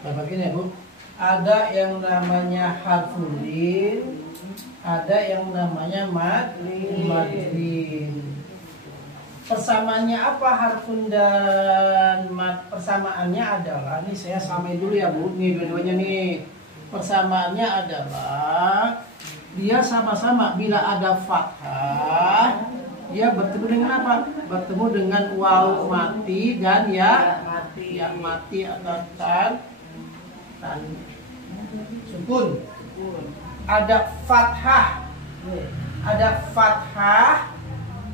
Bapak ini ya Bu, ada yang namanya harful lin, ada yang namanya madlin. Persamaannya apa harfun dan mad? Persamaannya adalah, nih saya samain dulu ya Bu, nih dua-duanya nih. Persamaannya adalah dia sama-sama bila ada fathah, dia bertemu dengan apa? Bertemu dengan waw mati dan ya mati atau tan sukun. Ada fathah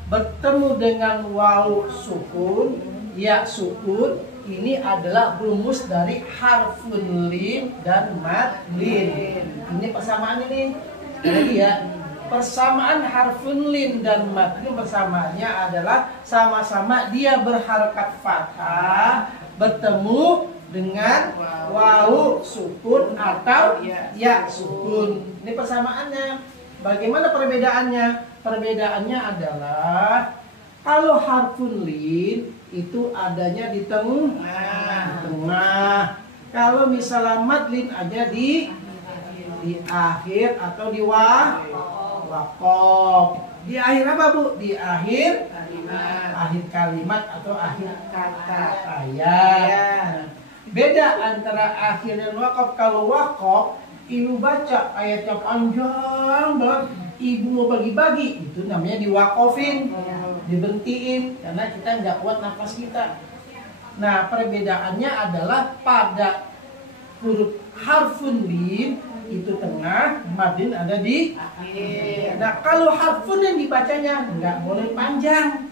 bertemu dengan waw sukun, ya sukun. Ini adalah rumus dari harfun lin dan madlin. Ini persamaannya nih. Jadi ya, persamaan harfun lin dan madlin persamaannya adalah sama-sama dia berharakat fathah bertemu dengan waw sukun atau ya sukun. Ini persamaannya. Bagaimana perbedaannya? Perbedaannya adalah kalau harfun lin itu adanya di tengah. Kalau misalnya madlin ada di akhir atau di waqaf. Di akhir apa Bu? Di akhir kalimat atau akhir kata ayat. Beda antara akhir dan waqaf. Kalau waqaf ibu baca ayatnya panjang banget, ibu mau bagi-bagi, itu namanya diwakofin, diberhentiin karena kita nggak kuat nafas kita. Nah perbedaannya adalah pada huruf harfun lin itu tengah, madlin ada di akhir. Nah kalau harfun yang dibacanya nggak boleh panjang,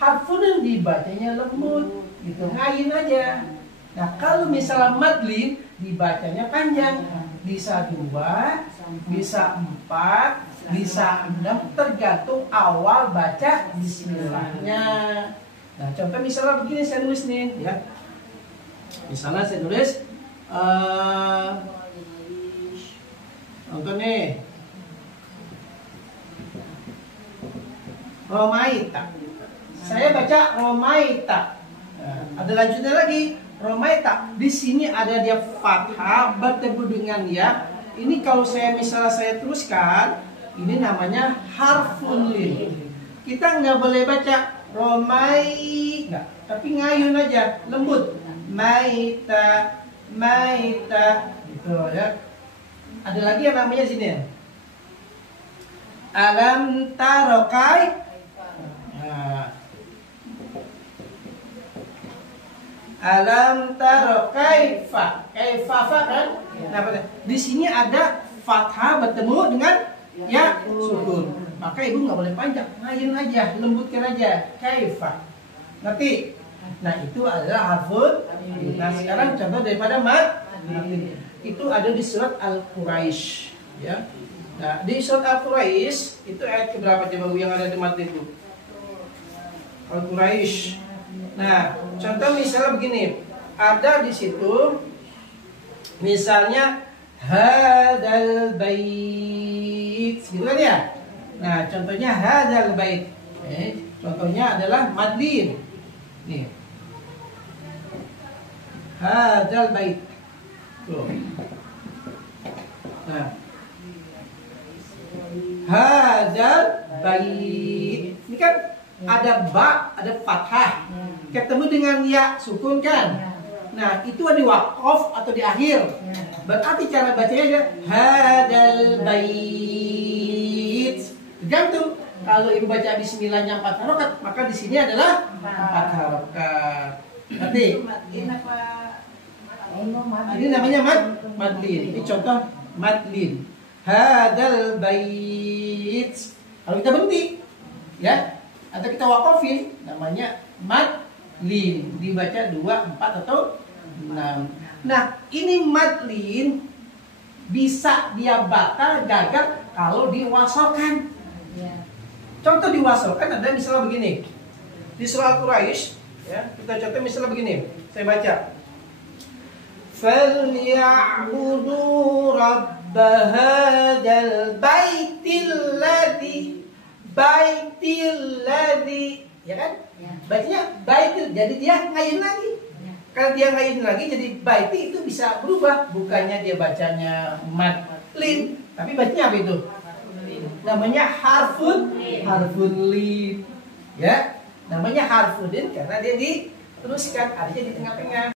harfun yang dibacanya lembut, gitu ngayin aja. Nah kalau misalnya madlin dibacanya panjang, bisa 2, bisa 4, bisa 6, tergantung awal baca bismillahnya. Nah contoh misalnya begini saya tulis nih ya. Misalnya saya tulis contoh nih Romaita. Saya baca Romaita. Nah, ada lanjutnya lagi Romaita. Di sini ada dia fathah bertemu dengan ya. Ini kalau misalnya saya teruskan, ini namanya harfun lin. Kita nggak boleh baca Romai, nggak, tapi ngayun aja, lembut. Maita, gitu ya. Ada lagi yang namanya sini ya. Alam tarokai. Nah. Alam taro kaifa kan? Nah, di sini ada fathah bertemu dengan ya sukun. Maka ibu nggak boleh panjang, ngayun aja, lembutkan aja. Kaifa. Nanti. Nah itu adalah harfun. Nah sekarang contoh daripada mad. Itu ada di surat Al-Quraisy. Ya. Nah di surat Al-Quraisy itu ayat keberapa coba yang ada di mad itu? Al-Quraisy. Nah, contoh misalnya begini, ada di situ, misalnya hadal bait, gitu kan ya? Nah, contohnya hadal bait, contohnya adalah madlin, nih, hadal bait, tuh. Nah, hadal bait, ini kan ada ba, ada fathah, ketemu dengan ya sukun kan. Nah itu ada di waqaf atau di akhir. Berarti cara bacanya ada hadal bait. Tergantung. Kalau ibu baca bismillahnya 4 harokat, maka di sini adalah 4 harokat. Nanti ini namanya madlin. Ini contoh madlin. Hadal bait. Kalau kita berhenti, ya. Atau kita wakafin, namanya madlin, dibaca 2, 4 atau 6. Nah ini madlin bisa dia batal gagal kalau diwasolkan. Contoh diwasolkan ada misalnya begini di surah Al-Quraisy, ya kita contoh misalnya begini, saya baca falyabudu rabb hadzal baitil ladzi, ya kan? Bacanya baitil, jadi dia ngayun lagi. Kalau dia ngain lagi jadi baiti itu bisa berubah. Bukannya dia bacanya mad lin, tapi bacanya apa itu? Namanya harfun lin. Ya, namanya harfun lin karena dia diteruskan, artinya di tengah-tengah.